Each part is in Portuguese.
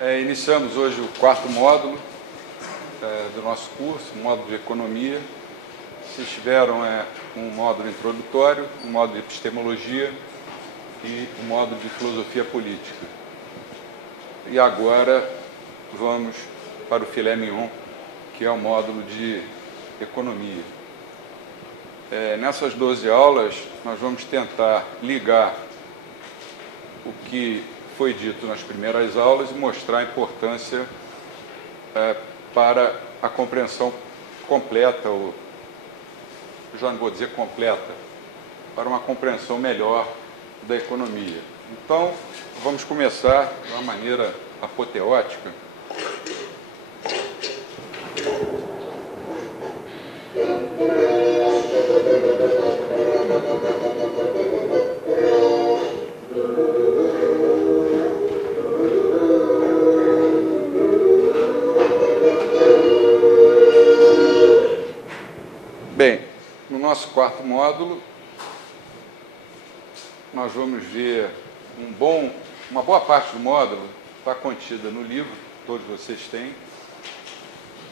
Iniciamos hoje o quarto módulo do nosso curso, o módulo de Economia. Vocês tiveram um módulo introdutório, um módulo de Epistemologia e um módulo de Filosofia Política. E agora vamos para o filé mignon, que é o módulo de Economia. Nessas 12 aulas, nós vamos tentar ligar o que foi dito nas primeiras aulas e mostrar a importância para a compreensão completa, ou já não vou dizer completa, para uma compreensão melhor da economia. Então, vamos começar de uma maneira apoteótica. Bem, no nosso quarto módulo, nós vamos ver uma boa parte do módulo está contida no livro, todos vocês têm,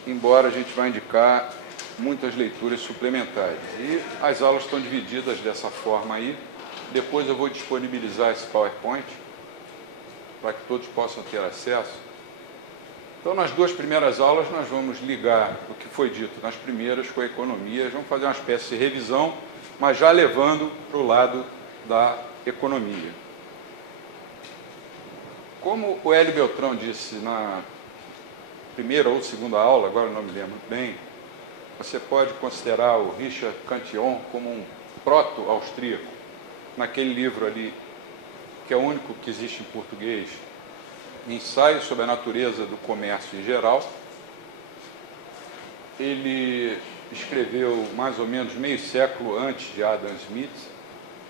embora a gente vai indicar muitas leituras suplementares. E as aulas estão divididas dessa forma aí. Depois eu vou disponibilizar esse PowerPoint para que todos possam ter acesso. Então, nas duas primeiras aulas, nós vamos ligar o que foi dito nas primeiras com a economia. Vamos fazer uma espécie de revisão, mas já levando para o lado da economia. Como o Hélio Beltrão disse na primeira ou segunda aula, agora não me lembro bem, você pode considerar o Richard Cantillon como um proto-austríaco, naquele livro ali, que é o único que existe em português, Ensaio sobre a Natureza do Comércio em Geral. Ele escreveu mais ou menos meio século antes de Adam Smith.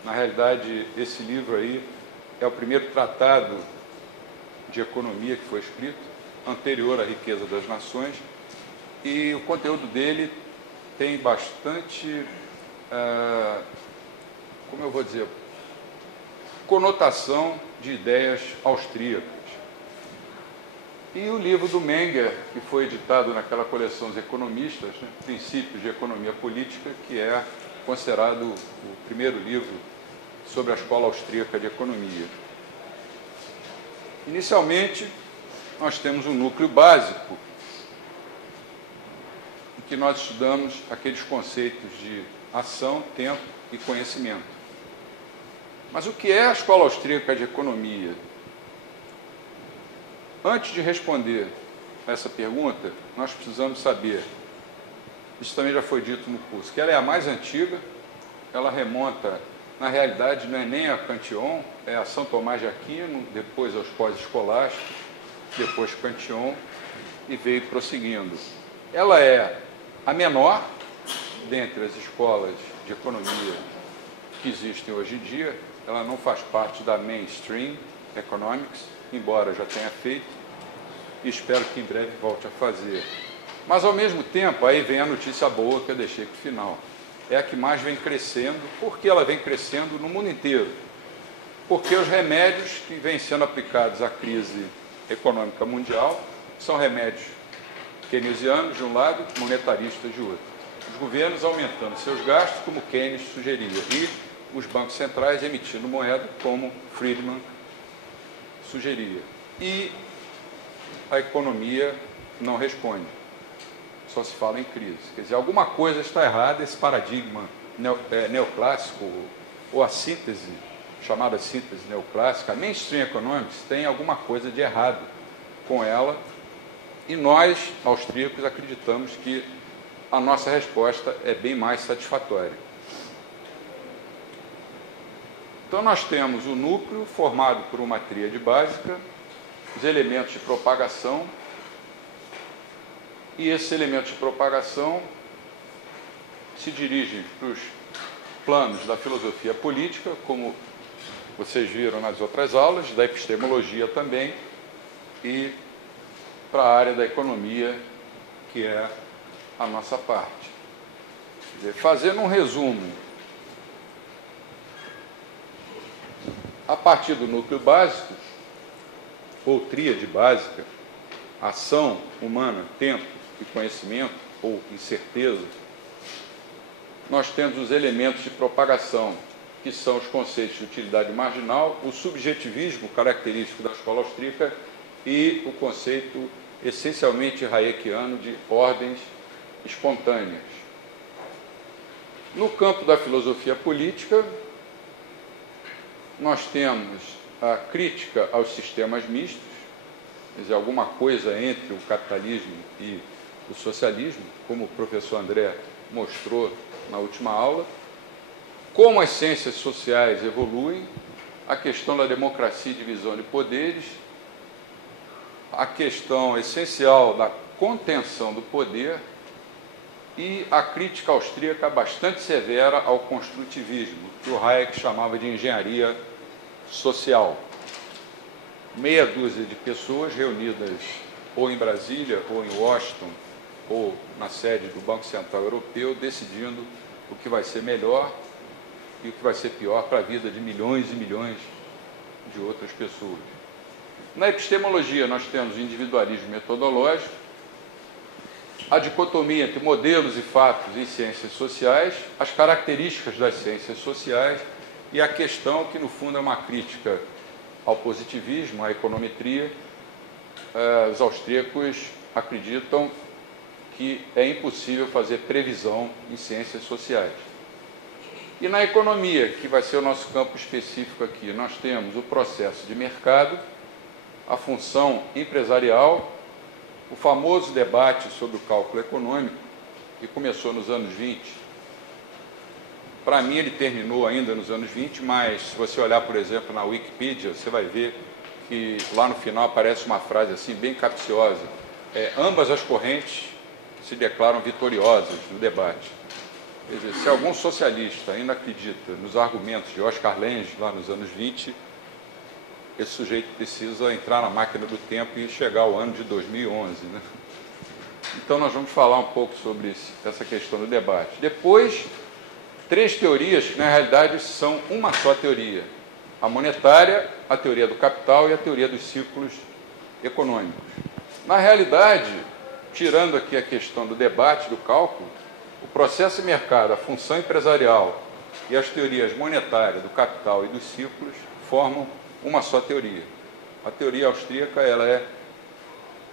Na realidade, esse livro aí é o primeiro tratado de economia que foi escrito, anterior à Riqueza das Nações, e o conteúdo dele tem bastante, como eu vou dizer, conotação de ideias austríacas. E o livro do Menger, que foi editado naquela coleção Os Economistas, né, Princípios de Economia Política, que é considerado o primeiro livro sobre a escola austríaca de economia. Inicialmente, nós temos um núcleo básico, em que nós estudamos aqueles conceitos de ação, tempo e conhecimento. Mas o que é a escola austríaca de economia? Antes de responder essa pergunta, nós precisamos saber, isso também já foi dito no curso, que ela é a mais antiga, ela remonta, na realidade, não é nem a Cantillon, é a São Tomás de Aquino, depois aos pós-escolásticos, depois Cantillon, e veio prosseguindo. Ela é a menor dentre as escolas de economia que existem hoje em dia, ela não faz parte da mainstream economics, embora já tenha feito, e espero que em breve volte a fazer. Mas, ao mesmo tempo, aí vem a notícia boa que eu deixei para o final. É a que mais vem crescendo. Por que ela vem crescendo no mundo inteiro? Porque os remédios que vêm sendo aplicados à crise econômica mundial são remédios keynesianos de um lado, monetaristas de outro. Os governos aumentando seus gastos, como Keynes sugeria, e os bancos centrais emitindo moeda, como Friedman sugeria. E a economia não responde. Só se fala em crise. Quer dizer, alguma coisa está errada, esse paradigma neoclássico, ou a síntese, chamada síntese neoclássica, a mainstream economics, tem alguma coisa de errado com ela, e nós, austríacos, acreditamos que a nossa resposta é bem mais satisfatória. Então, nós temos o núcleo formado por uma tríade básica, os elementos de propagação, e esses elementos de propagação se dirigem para os planos da filosofia política, como vocês viram nas outras aulas, da epistemologia também, e para a área da economia, que é a nossa parte. Fazendo um resumo, a partir do núcleo básico, ou tríade básica, ação humana, tempo e conhecimento, ou incerteza, nós temos os elementos de propagação, que são os conceitos de utilidade marginal, o subjetivismo característico da escola austríaca e o conceito essencialmente hayekiano de ordens espontâneas. No campo da filosofia política, nós temos a crítica aos sistemas mistos, quer dizer, alguma coisa entre o capitalismo e o socialismo, como o professor André mostrou na última aula, como as ciências sociais evoluem, a questão da democracia e divisão de poderes, a questão essencial da contenção do poder e a crítica austríaca bastante severa ao construtivismo, que o Hayek chamava de engenharia social. Meia dúzia de pessoas reunidas ou em Brasília, ou em Washington, ou na sede do Banco Central Europeu, decidindo o que vai ser melhor e o que vai ser pior para a vida de milhões e milhões de outras pessoas. Na epistemologia, nós temos o individualismo metodológico, a dicotomia entre modelos e fatos em ciências sociais, as características das ciências sociais e a questão que, no fundo, é uma crítica ao positivismo, à econometria. Os austríacos acreditam que é impossível fazer previsão em ciências sociais. E na economia, que vai ser o nosso campo específico aqui, nós temos o processo de mercado, a função empresarial, o famoso debate sobre o cálculo econômico, que começou nos anos 20. Para mim, ele terminou ainda nos anos 20, mas se você olhar, por exemplo, na Wikipedia, você vai ver que lá no final aparece uma frase assim, bem capciosa. Ambas as correntes se declaram vitoriosas no debate. Quer dizer, se algum socialista ainda acredita nos argumentos de Oscar Lange, lá nos anos 20, esse sujeito precisa entrar na máquina do tempo e chegar ao ano de 2011. Né? Então, nós vamos falar um pouco sobre essa questão do debate. Depois, três teorias que, na realidade, são uma só teoria. A monetária, a teoria do capital e a teoria dos ciclos econômicos. Na realidade, tirando aqui a questão do debate, do cálculo, o processo de mercado, a função empresarial e as teorias monetárias, do capital e dos ciclos formam uma só teoria. A teoria austríaca, ela é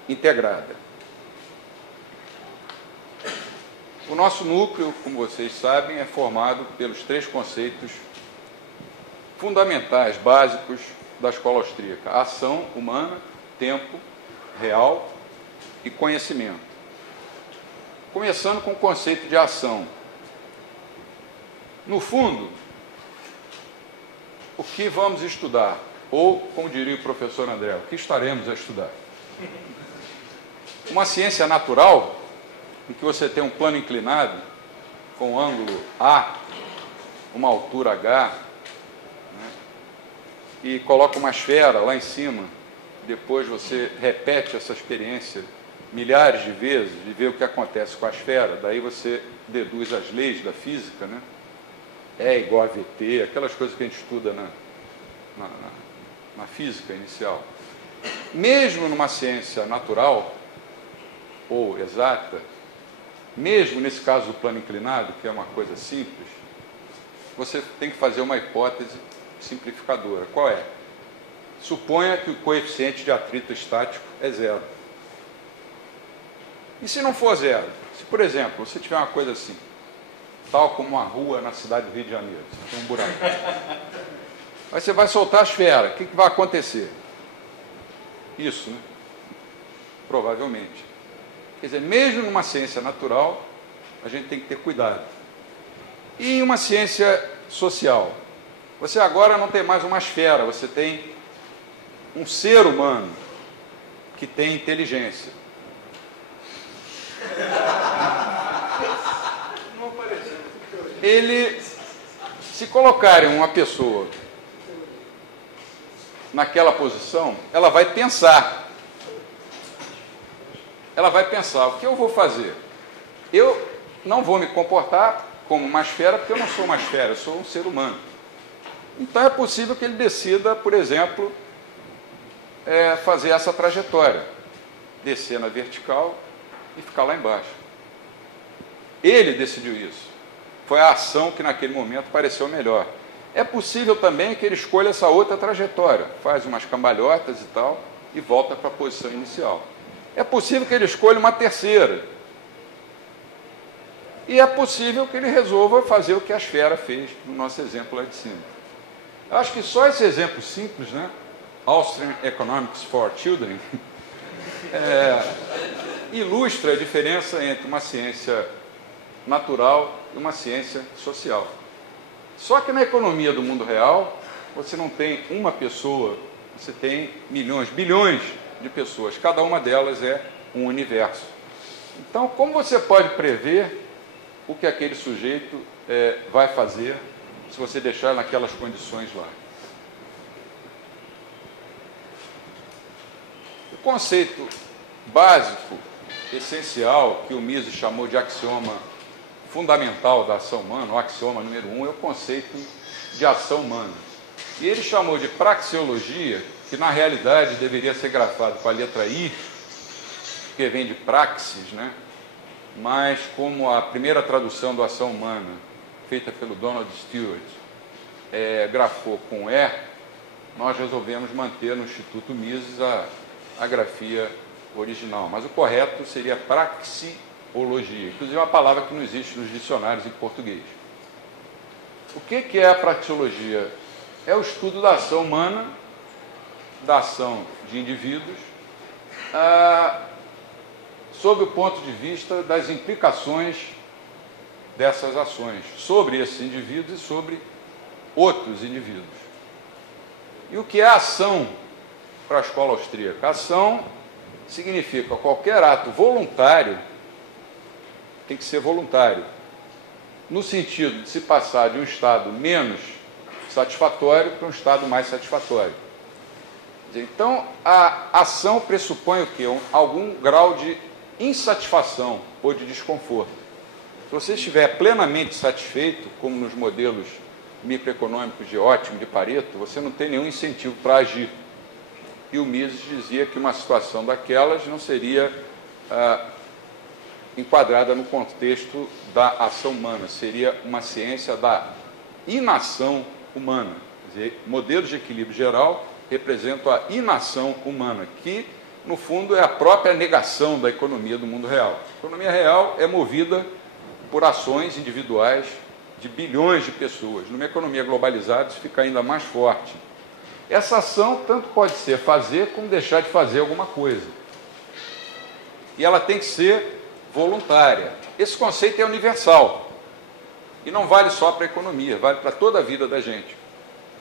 integrada. O nosso núcleo, como vocês sabem, é formado pelos três conceitos fundamentais, básicos da escola austríaca: ação humana, tempo real e conhecimento. Começando com o conceito de ação. No fundo, o que vamos estudar? Ou, como diria o professor André, o que estaremos a estudar? Uma ciência natural, em que você tem um plano inclinado, com um ângulo A, uma altura H, né, e coloca uma esfera lá em cima, depois você repete essa experiência milhares de vezes e vê o que acontece com a esfera, daí você deduz as leis da física, né? É igual a VT, aquelas coisas que a gente estuda na física inicial. Mesmo numa ciência natural ou exata, mesmo nesse caso do plano inclinado, que é uma coisa simples, você tem que fazer uma hipótese simplificadora. Qual é? Suponha que o coeficiente de atrito estático é zero. E se não for zero? Se, por exemplo, você tiver uma coisa assim, tal como uma rua na cidade do Rio de Janeiro, você tem um buraco. Aí você vai soltar a esfera, o que vai acontecer? Isso, né? Provavelmente. Quer dizer, mesmo numa ciência natural, a gente tem que ter cuidado. E em uma ciência social, você agora não tem mais uma esfera, você tem um ser humano que tem inteligência. Ele, se colocarem uma pessoa naquela posição, ela vai pensar. Ela vai pensar, o que eu vou fazer? Eu não vou me comportar como uma esfera, porque eu não sou uma esfera, eu sou um ser humano. Então é possível que ele decida, por exemplo, fazer essa trajetória, descer na vertical e ficar lá embaixo. Ele decidiu isso. Foi a ação que naquele momento pareceu melhor. É possível também que ele escolha essa outra trajetória, faz umas cambalhotas e tal, e volta para a posição inicial. É possível que ele escolha uma terceira. E é possível que ele resolva fazer o que a esfera fez no nosso exemplo lá de cima. Eu acho que só esse exemplo simples, né? Austrian Economics for Children, ilustra a diferença entre uma ciência natural e uma ciência social. Só que na economia do mundo real, você não tem uma pessoa, você tem milhões, bilhões de pessoas. Cada uma delas é um universo. Então, como você pode prever o que aquele sujeito vai fazer se você deixar naquelas condições lá? O conceito básico, essencial, que o Mises chamou de axioma fundamental da ação humana, o axioma número 1, é o conceito de ação humana. E ele chamou de praxeologia, que na realidade deveria ser grafado com a letra I, que vem de praxis, né? Mas como a primeira tradução do ação humana, feita pelo Donald Stewart, grafou com E, nós resolvemos manter no Instituto Mises a grafia original. Mas o correto seria praxeologia, inclusive é uma palavra que não existe nos dicionários em português. O que é a praxeologia? É o estudo da ação humana, da ação de indivíduos, sob o ponto de vista das implicações dessas ações sobre esses indivíduos e sobre outros indivíduos. E o que é ação para a escola austríaca? Ação significa qualquer ato voluntário, tem que ser voluntário, no sentido de se passar de um estado menos satisfatório para um estado mais satisfatório. Então, a ação pressupõe o quê? Algum grau de insatisfação ou de desconforto. Se você estiver plenamente satisfeito, como nos modelos microeconômicos de Ótimo, de Pareto, você não tem nenhum incentivo para agir. E o Mises dizia que uma situação daquelas não seria enquadrada no contexto da ação humana, seria uma ciência da inação humana. Quer dizer, modelos de equilíbrio geral representam a inação humana, que, no fundo, é a própria negação da economia do mundo real. A economia real é movida por ações individuais de bilhões de pessoas. Numa economia globalizada, isso fica ainda mais forte. Essa ação tanto pode ser fazer como deixar de fazer alguma coisa. E ela tem que ser voluntária. Esse conceito é universal. E não vale só para a economia, vale para toda a vida da gente.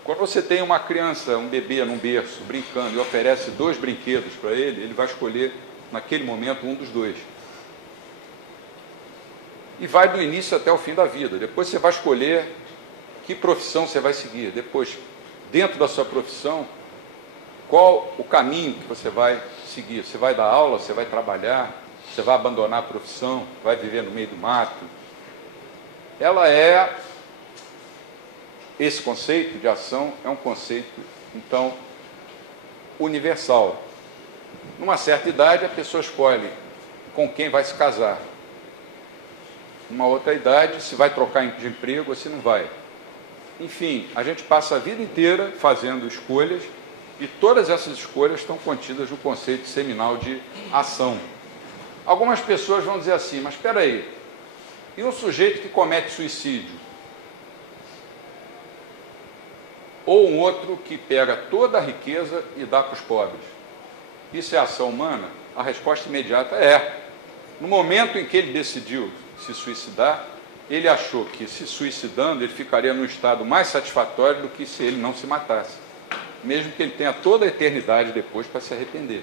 Quando você tem uma criança, um bebê num berço, brincando, e oferece 2 brinquedos para ele, ele vai escolher, naquele momento, um dos 2. E vai do início até o fim da vida. Depois você vai escolher que profissão você vai seguir. Depois, dentro da sua profissão, qual o caminho que você vai seguir. Você vai dar aula, você vai trabalhar, você vai abandonar a profissão, vai viver no meio do mato. Esse conceito de ação é um conceito, então, universal. Numa certa idade, a pessoa escolhe com quem vai se casar. Numa outra idade, se vai trocar de emprego ou se não vai. Enfim, a gente passa a vida inteira fazendo escolhas e todas essas escolhas estão contidas no conceito seminal de ação. Algumas pessoas vão dizer assim, mas espera aí, e um sujeito que comete suicídio? Ou um outro que pega toda a riqueza e dá para os pobres? Isso é ação humana? A resposta imediata é. No momento em que ele decidiu se suicidar, ele achou que, se suicidando, ele ficaria num estado mais satisfatório do que se ele não se matasse, mesmo que ele tenha toda a eternidade depois para se arrepender.